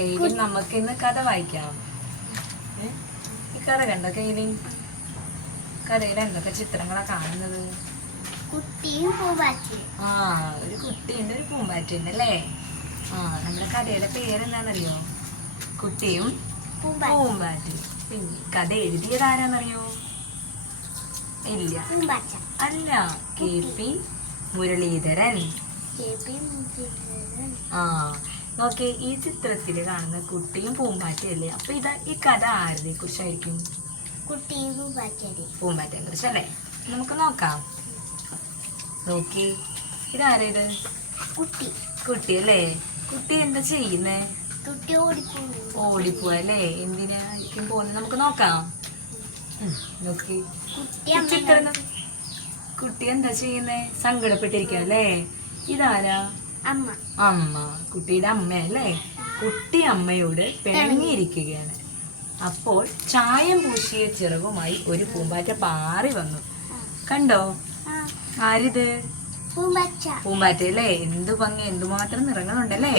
കെയിലിൻ നമുക്ക് ഇന്ന് കഥ വായിക്കാം. ഈ കഥ കണ്ടോ കെയിലിൻ? കഥയിൽ എന്തൊക്കെ ചിത്രങ്ങളാ കാണുന്നത്? കുട്ടിയും പൂമ്പാറ്റയും. ഒരു കുട്ടിയുണ്ട്, ഒരു പൂമ്പാറ്റയുണ്ട് അല്ലേ? നമ്മുടെ കഥയുടെ പേരെന്താണെന്നറിയോ? കുട്ടിയും പൂമ്പാറ്റയും. പിന്നെ കഥ എഴുതിയത് ആരാന്നറിയോ? ഇല്ല, അല്ല, KP മുരളീധരൻ. നോക്കേ, ഈ ചിത്രത്തില് കാണുന്ന കുട്ടിയും പൂമ്പാറ്റയല്ലേ? അപ്പൊ ഈ കഥ ആരുടെ കുറിച്ചായിരിക്കും? കുട്ടിയും പൂമ്പാറ്റയെ കുറിച്ചല്ലേ? നമുക്ക് നോക്കാം. നോക്കി, ഇതാരേത്? കുട്ടി അല്ലേ? കുട്ടി എന്താ ചെയ്യുന്നേ? ഓടിപ്പോവല്ലേ? എന്തിനായിരിക്കും പോകുന്നത്? നമുക്ക് നോക്കാം. നോക്കി, കുട്ടി എന്താ ചെയ്യുന്നേ? സങ്കടപ്പെട്ടിരിക്കുക അല്ലേ? ഇതാരാ? അമ്മ. കുട്ടിയുടെ അമ്മ അല്ലേ? കുട്ടി അമ്മയോട് പിണങ്ങിയിരിക്കുകയാണ്. അപ്പോൾ ചായം പൂശിയ ചിറകുമായി ഒരു പൂമ്പാറ്റ പാറി വന്നു. കണ്ടോ? ആരിത്? പൂമ്പാറ്റ അല്ലേ? എന്തു ഭംഗി, എന്തുമാത്രം നിറങ്ങളുണ്ടല്ലേ?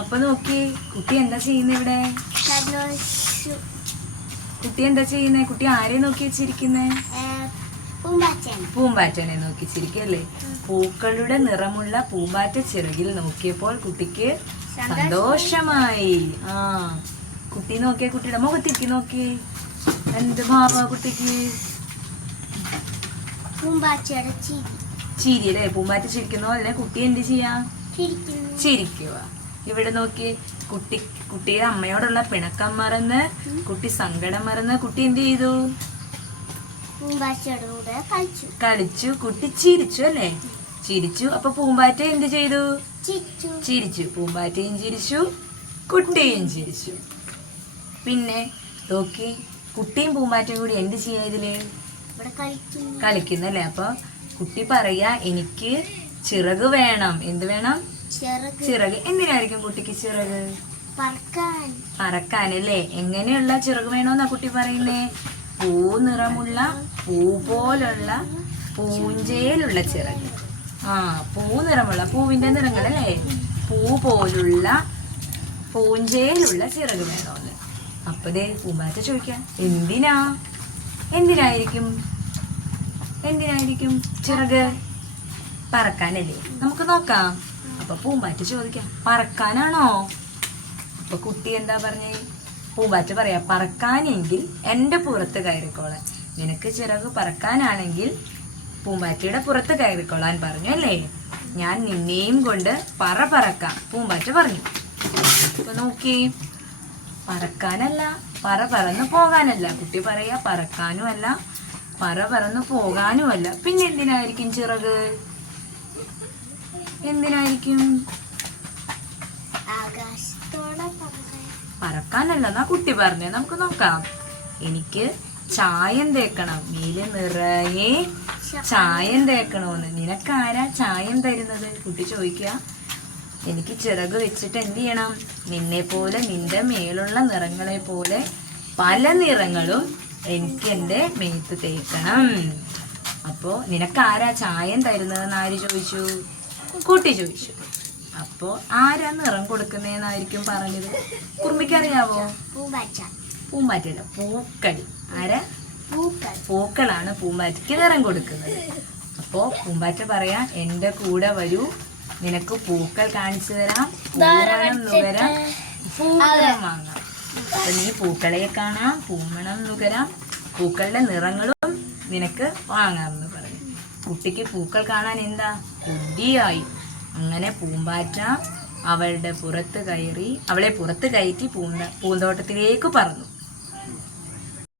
അപ്പൊ നോക്കി, കുട്ടി എന്താ ചെയ്യുന്നേ ഇവിടെ? കുട്ടി എന്താ ചെയ്യുന്നേ? കുട്ടി ആരെ നോക്കി വെച്ചിരിക്കുന്നേ? പൂമ്പാറ്റനെ നോക്കി ചിരിക്കല്ലേ? പൂക്കളുടെ നിറമുള്ള പൂമ്പാറ്റ ചിറകിൽ നോക്കിയപ്പോൾ കുട്ടിക്ക് സന്തോഷമായി. കുട്ടി നോക്കിയ കുട്ടിയുടെ മുഖത്തേക്ക് നോക്കി. എന്ത് ഭാവ കുട്ടിക്ക്? ചിരി അല്ലേ? പൂമ്പാറ്റ ചിരിക്കുന്ന പോലെ കുട്ടി എന്ത് ചെയ്യാ? ചിരിക്കുക. ഇവിടെ നോക്കി, കുട്ടിയുടെ അമ്മയോടുള്ള പിണക്കം മറന്ന്, കുട്ടി സങ്കടം മറന്ന് കുട്ടി എന്ത് ചെയ്തു? കളിച്ചു. കുട്ടി ചിരിച്ചു അല്ലേ? ചിരിച്ചു. അപ്പൊ പൂമ്പാറ്റ എന്ത് ചെയ്തു? ചിരിച്ചു. പൂമ്പാറ്റയും ചിരിച്ചു, കുട്ടിയും ചിരിച്ചു. പിന്നെ നോക്കി, കുട്ടിയും പൂമ്പാറ്റയും കൂടി എന്ത് ചെയ്യാ ഇതില്? കളിക്കുന്നല്ലേ? അപ്പൊ കുട്ടി പറയാ, എനിക്ക് ചിറക് വേണം. എന്ത് വേണം? ചിറക്. എന്തിനായിരിക്കും കുട്ടിക്ക് ചിറക്? പറക്കാനല്ലേ? എങ്ങനെയുള്ള ചിറക് വേണോന്നാ കുട്ടി പറയുന്നേ? പൂ നിറമുള്ള, പൂ പോലുള്ള, പൂഞ്ചേലുള്ള ചിറക്. പൂ നിറമുള്ള, പൂവിന്റെ നിറങ്ങളല്ലേ? പൂ പോലുള്ള, പൂഞ്ചേലുള്ള ചിറക് വേണോന്ന്. അപ്പതേ പൂമ്പാറ്റ ചോദിക്കാം, എന്തിനായിരിക്കും ചിറക്? പറക്കാനല്ലേ? നമുക്ക് നോക്കാം. അപ്പൊ പൂമ്പാറ്റ ചോദിക്കാം, പറക്കാനാണോ? അപ്പൊ കുട്ടി എന്താ പറഞ്ഞേ? പൂമ്പാറ്റ പറയാ, പറക്കാനെങ്കിൽ എന്റെ പുറത്ത് കയറിക്കോളാൻ. നിനക്ക് ചിറക് പറക്കാനാണെങ്കിൽ പൂമ്പാറ്റയുടെ പുറത്ത് കയറിക്കോളാൻ പറഞ്ഞു അല്ലേ? ഞാൻ നിന്നെയും കൊണ്ട് പറക്കാം, പൂമ്പാറ്റ പറഞ്ഞു. അപ്പൊ നോക്കി, പറക്കാനല്ല, പറന്നു പോകാനല്ല. കുട്ടി പറയാ, പറക്കാനും അല്ല, പറന്നു പോകാനും അല്ല. പിന്നെ എന്തിനായിരിക്കും ചിറക്? എന്തിനായിരിക്കും? പറക്കാനല്ലെന്നാ കുട്ടി പറഞ്ഞേ. നമുക്ക് നോക്കാം. എനിക്ക് ചായം തേക്കണം, മേല് നിറയെ ചായം തേക്കണോന്ന്. നിനക്കാരാ ചായം തരുന്നത്? കുട്ടി ചോദിക്കുക. എനിക്ക് ചിറക് വെച്ചിട്ട് എന്ത് ചെയ്യണം? നിന്നെ പോലെ, നിന്റെ മേലുള്ള നിറങ്ങളെ പോലെ പല നിറങ്ങളും എനിക്ക് എൻ്റെ മേത്ത് തേക്കണം. അപ്പോ നിനക്കാരാ ചായം തരുന്നതെന്ന് ആര് ചോദിച്ചു? കുട്ടി ചോദിച്ചു. അപ്പോ ആരാ നിറം കൊടുക്കുന്നതെന്നായിരിക്കും പറഞ്ഞത്? കുറുമ്പിക്കറിയാവോ? പൂമ്പാറ്റല്ല, പൂക്കൾ. ആരാ? പൂക്കളാണ് പൂമ്പാറ്റയ്ക്ക് നിറം കൊടുക്കുന്നത്. അപ്പോ പൂമ്പാറ്റ പറയാ, എന്റെ കൂടെ വരൂ, നിനക്ക് പൂക്കൾ കാണിച്ചു തരാം, പൂമണം നുകരാം, പൂമണം വാങ്ങാം. അപ്പൊ നീ പൂക്കളെ കാണാം, പൂമണം നുകരാം, പൂക്കളുടെ നിറങ്ങളും നിനക്ക് വാങ്ങാമെന്ന് പറഞ്ഞു. കുട്ടിക്ക് പൂക്കൾ കാണാൻ എന്താ കൊതിയായി. അങ്ങനെ പൂമ്പാറ്റ അവളെ പുറത്ത് കയറ്റി പൂന്തോട്ടത്തിലേക്ക് പറന്നു.